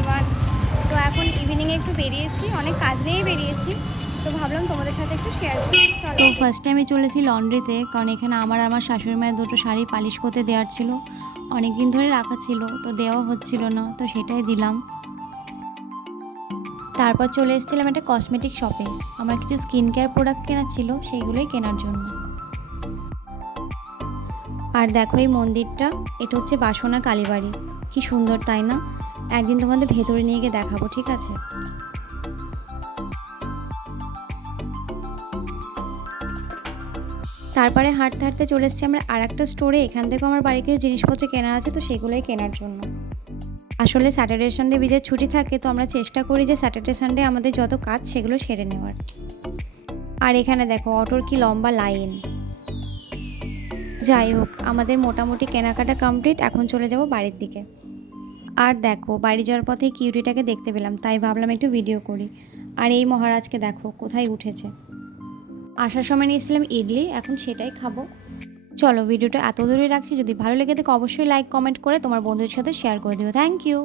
Everyone. তো এখন ইভিনিংয়ে একটু বেরিয়েছি, অনেক কাজ নিয়েই বেরিয়েছি, তো ভাবলাম তোমাদের সাথে একটু শেয়ার করি। তো ফার্স্টে আমি চলেছি লন্ড্রিতে, কারণ এখানে আমার শাশুড়ি মায়ের দুটো শাড়ি পালিশ করতে দেওয়ার ছিল। অনেক দিন ধরে রাখা ছিল, তো দেওয়া হচ্ছিল না, তো সেটাই দিলাম। তারপর চলে এসেছিলাম একটা কসমেটিক শপে। আমার কিছু স্কিন কেয়ার প্রোডাক্ট কেনার ছিল, সেইগুলোই কেনার জন্য। আর দেখো এই মন্দিরটা, এটা হচ্ছে বাসনা কালীবাড়ি। কি সুন্দর তাই না? একদিন তোমাদের ভেতরে নিয়ে গিয়ে দেখাবো, ঠিক আছে? তারপরে হাঁটতে হাঁটতে চলে এসেছি আমরা আর একটা স্টোরে। এখান থেকেও আমার বাড়ি কিছু জিনিসপত্র কেনা আছে, তো সেগুলোই কেনার জন্য। আসলে স্যাটারডে সানডে বিজের ছুটি থাকে, তো আমরা চেষ্টা করি যে স্যাটারডে সানডে আমাদের যত কাজ সেগুলো সেরে নেওয়ার। আর এখানে দেখো অটোর কি লম্বা লাইন। যাই হোক, আমাদের মোটামুটি কেনাকাটা কমপ্লিট, এখন চলে যাব বাড়ির দিকে। আর দেখো বাড়ি যাওয়ার পথে কিউটিটাকে দেখতে পেলাম, তাই ভাবলাম একটু ভিডিও করি। আর এই মহারাজকে দেখো কোথায় উঠেছে। আসার সময় নিয়েছিলাম ইডলি, এখন সেটাই খাবো। চলো ভিডিওটা এত দূরে রাখছি, যদি ভালো লেগে থাকে অবশ্যই লাইক কমেন্ট করে তোমার বন্ধুদের সাথে শেয়ার করে দিও। Thank you.